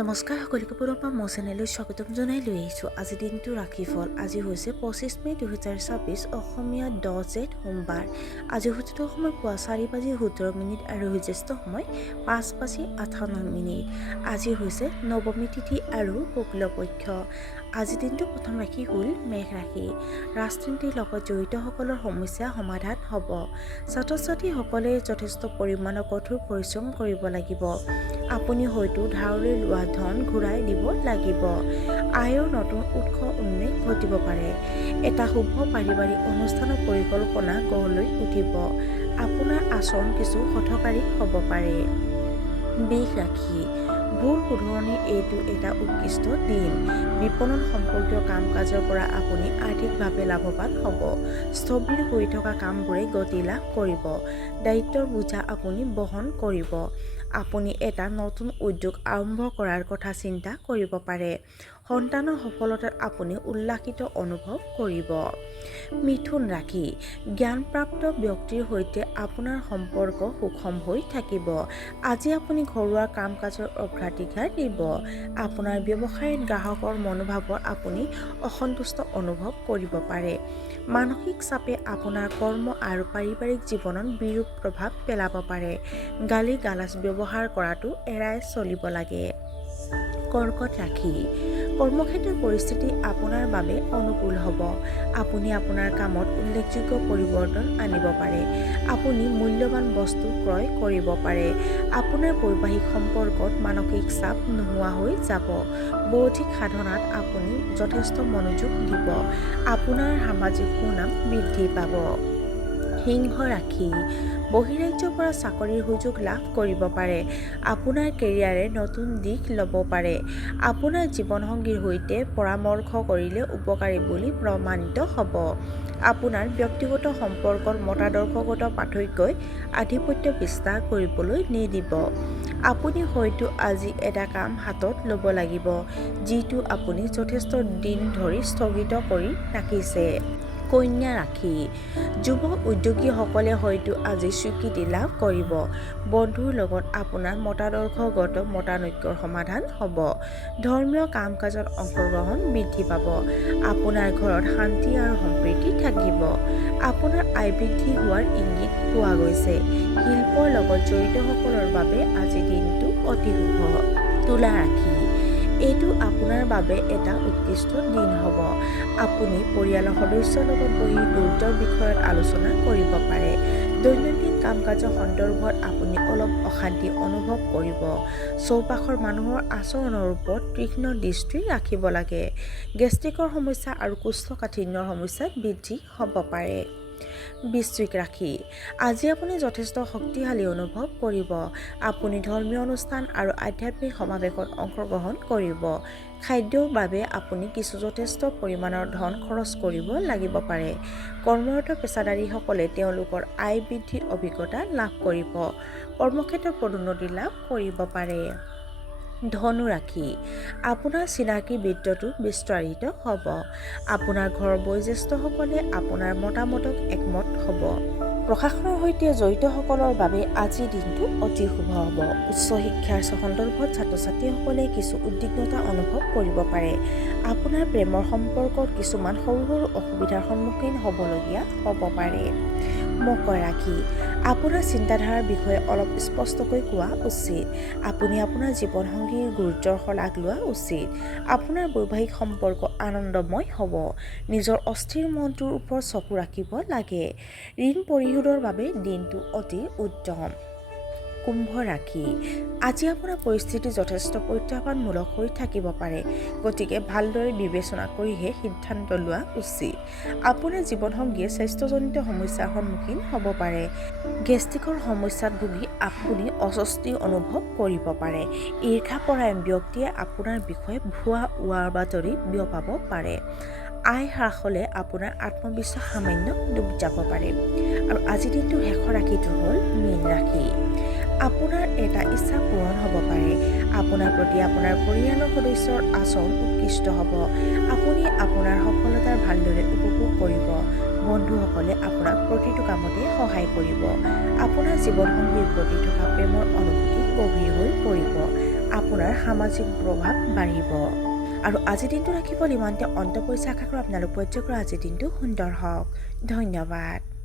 নমস্কাৰ সকলোকে পুনৰবাৰ মোৰ চেনেললৈ স্বাগতম জনাই লৈ আহিছোঁ। আজি দিনটো ৰাশিফল। আজি হৈছে 25 মে 2026, অসমীয়া 10 জেঠ সোমবাৰ। আজি সূৰ্যোদয়ৰ সময় পুৱা 4:17 আৰু সূৰ্যাস্ত সময় 5:58। আজি হৈছে নৱমী তিথি আৰু শুক্লপক্ষ। আজি দিনটো প্ৰথম ৰাশি হ'ল মেঘ ৰাশি। ৰাজনীতিৰ লগত জড়িতসকলৰ সমস্যা সমাধান হ'ব। ছাত্ৰ ছাত্ৰীসকলে যথেষ্ট পৰিমাণৰ কঠোৰ পৰিশ্ৰম কৰিব লাগিব। আপুনি হয়তো ধাৰলৈ লোৱা ধন ঘূৰাই দিব লাগিব। আয়ৰ নতুন উৎস উন্মেষ ঘটিব পাৰে। এটা শুভ পাৰিবাৰিক অনুষ্ঠানৰ পৰিকল্পনা গঢ় লৈ উঠিব। আপোনাৰ আচৰণ কিছু হঠকাৰী হ'ব পাৰে। বৃষ ৰাশি। ভুল শুধৰণিৰ এইটো এটা উৎকৃষ্ট দিন। বিপণন সম্পৰ্কীয় কাম কাজৰ পৰা আপুনি আৰ্থিকভাৱে লাভৱান হ'ব। স্থবিৰ হৈ থকা কামবোৰে গতি লাভ কৰিব। দায়িত্বৰ বোজা আপুনি বহন কৰিব। আপুনি এটা নতুন উদ্যোগ আৰম্ভ কৰাৰ কথা চিন্তা কৰিব পাৰে। সন্তানৰ সফলতাত আপুনি উল্লাসিত অনুভৱ কৰিব। মিথুন ৰাশি। জ্ঞানপ্ৰাপ্ত ব্যক্তিৰ সৈতে আপোনাৰ সম্পৰ্ক সুষম হৈ থাকিব। আজি আপুনি ঘৰুৱা কাম কাজৰ অগ্ৰাধিকাৰ দিব। আপোনাৰ ব্যৱসায়ত গ্ৰাহকৰ মনোভাৱৰ আপুনি অসন্তুষ্ট অনুভৱ কৰিব পাৰে। মানসিক চাপে আপোনাৰ কৰ্ম আৰু পাৰিবাৰিক জীৱনত বিৰূপ প্ৰভাৱ পেলাব পাৰে। গালি গালাজ ব্যৱহাৰ কৰাটো এৰাই চলিব লাগে। কৰ্কট ৰাশি। কৰ্মক্ষেত্ৰৰ পৰিস্থিতি আপোনাৰ বাবে অনুকূল হ'ব। আপুনি আপোনাৰ কামত উল্লেখযোগ্য পৰিৱৰ্তন আনিব পাৰে। আপুনি মূল্যৱান বস্তু ক্ৰয় কৰিব পাৰে। আপোনাৰ বৈবাহিক সম্পৰ্কত মানসিক চাপ নোহোৱা হৈ যাব। বৌদ্ধিক সাধনাত আপুনি যথেষ্ট মনোযোগ দিব। আপোনাৰ সামাজিক সুনাম বৃদ্ধি পাব। সিংহ ৰাশি। বহিৰাজ্যৰ পৰা চাকৰিৰ সুযোগ লাভ কৰিব পাৰে। আপোনাৰ কেৰিয়াৰে নতুন দিশ ল'ব পাৰে। আপোনাৰ জীৱনসংগীৰ সৈতে পৰামৰ্শ কৰিলে উপকাৰী বুলি প্ৰমাণিত হ'ব। আপোনাৰ ব্যক্তিগত সম্পৰ্কত মতাদৰ্শগত পাৰ্থক্যই আধিপত্য বিস্তাৰ কৰিবলৈ নিদিব। আপুনি হয়তো আজি এটা কাম হাতত ল'ব লাগিব, যিটো আপুনি যথেষ্ট দিন ধৰি স্থগিত কৰি ৰাখিছে। কন্যা ৰাশি। যুৱ উদ্যোগীসকলে হয়তো আজি স্বীকৃতি লাভ কৰিব। বন্ধুৰ লগত আপোনাৰ মতাদৰ্শগত মতানৈক্যৰ সমাধান হ'ব। ধৰ্মীয় কাম কাজত অংশগ্ৰহণ বৃদ্ধি পাব। আপোনাৰ ঘৰত শান্তি আৰু সম্প্ৰীতি থাকিব। আপোনাৰ আয় বৃদ্ধি হোৱাৰ ইংগিত পোৱা গৈছে। শিল্পৰ লগত জড়িতসকলৰ বাবে আজি দিনটো অতি শুভ। তুলা ৰাশি। এইটো আপোনাৰ বাবে এটা উৎকৃষ্ট দিন হ'ব। আপুনি পৰিয়ালৰ সদস্যৰ লগত বহি গুৰুতৰ বিষয়ত আলোচনা কৰিব পাৰে। দৈনন্দিন কাম কাজৰ সন্দৰ্ভত আপুনি অলপ অশান্তি অনুভৱ কৰিব। চৌপাশৰ মানুহৰ আচৰণৰ ওপৰত তীক্ষ্ণ দৃষ্টি ৰাখিব লাগে। গেষ্ট্ৰিকৰ সমস্যা আৰু কোষ্ঠকাঠিন্যৰ সমস্যা বৃদ্ধি হ'ব পাৰে। বৃশ্চিক ৰাশি। আজি আপুনি যথেষ্ট শক্তিশালী অনুভৱ কৰিব। আপুনি ধৰ্মীয় অনুষ্ঠান আৰু আধ্যাত্মিক সমাৱেশত অংশগ্ৰহণ কৰিব। খাদ্যৰ বাবে আপুনি কিছু যথেষ্ট পৰিমাণৰ ধন খৰচ কৰিব লাগিব পাৰে। কৰ্মৰত পেছাদাৰীসকলে তেওঁলোকৰ আয় বৃদ্ধিৰ অভিজ্ঞতা লাভ কৰিব। কৰ্মক্ষেত্ৰত পদোন্নতি লাভ কৰিব পাৰে। ধনু ৰাশি। আপোনাৰ চিনাকি বৃত্তটো বিস্তাৰিত হ'ব। আপোনাৰ ঘৰৰ বয়োজ্যেষ্ঠসকলে আপোনাৰ মতামতক একমত হ'ব। প্ৰশাসনৰ সৈতে জড়িতসকলৰ বাবে আজিৰ দিনটো অতি শুভ হ'ব। উচ্চ শিক্ষাৰ সন্দৰ্ভত ছাত্ৰ ছাত্ৰীসকলে কিছু উদ্বিগ্নতা অনুভৱ কৰিব পাৰে। আপোনাৰ প্ৰেমৰ সম্পৰ্কত কিছুমান সৰু সৰু অসুবিধাৰ সন্মুখীন হ'বলগীয়া হ'ব পাৰে। মকৰ ৰাশি। আপোনাৰ চিন্তাধাৰাৰ বিষয়ে অলপ স্পষ্টকৈ কোৱা উচিত। আপুনি আপোনাৰ জীৱনসংগীৰ গুৰুত্বৰ শলাগ লোৱা উচিত। আপোনাৰ বৈবাহিক সম্পৰ্ক আনন্দময় হ'ব। নিজৰ অস্থিৰ মনটোৰ ওপৰত চকু ৰাখিব লাগে। ঋণ পৰিশোধৰ বাবে দিনটো অতি উত্তম। কুম্ভ ৰাশি। আজি আপোনাৰ পৰিস্থিতি যথেষ্ট প্ৰত্যাহ্বানমূলক হৈ থাকিব পাৰে, গতিকে ভালদৰে বিবেচনা কৰিহে সিদ্ধান্ত লোৱা উচিত। আপোনাৰ জীৱনসংগীয়ে স্বাস্থ্যজনিত সমস্যাৰ সন্মুখীন হ'ব পাৰে। গেষ্ট্ৰিকৰ সমস্যাত ভুগি আপুনি অস্বস্তি অনুভৱ কৰিব পাৰে। ঈৰ্ষাপৰায়ণ ব্যক্তিয়ে আপোনাৰ বিষয়ে ভুৱা উৰা বাতৰি বিয়পাব পাৰে। আয় হ্ৰাস হ'লে আপোনাৰ আত্মবিশ্বাস সামান্য ডুব যাব পাৰে। আৰু আজিৰ দিনটোৰ শেষৰ ৰাশিটো হ'ল মীন ৰাশি। আপোনাৰ এটা ইচ্ছা পূৰণ হ'ব পাৰে। আপোনাৰ প্ৰতি আপোনাৰ পৰিয়ালৰ সদস্যৰ আচৰণ উৎকৃষ্ট হ'ব। আপুনি আপোনাৰ সফলতাৰ ভালদৰে উপভোগ কৰিব। বন্ধুসকলে আপোনাক প্ৰতিটো কামতে সহায় কৰিব। আপোনাৰ জীৱনসংগীৰ প্ৰতি থকা প্ৰেমৰ অনুভূতি গভীৰ হৈ পৰিব। আপোনাৰ সামাজিক প্ৰভাৱ বাঢ়িব। আৰু আজিৰ দিনটো ৰাখি ফল ইমানতে অন্ত পৰিছে। আশা কৰোঁ আপোনালোক প্ৰত্যেকৰ আজিৰ দিনটো সুন্দৰ হওক। ধন্যবাদ।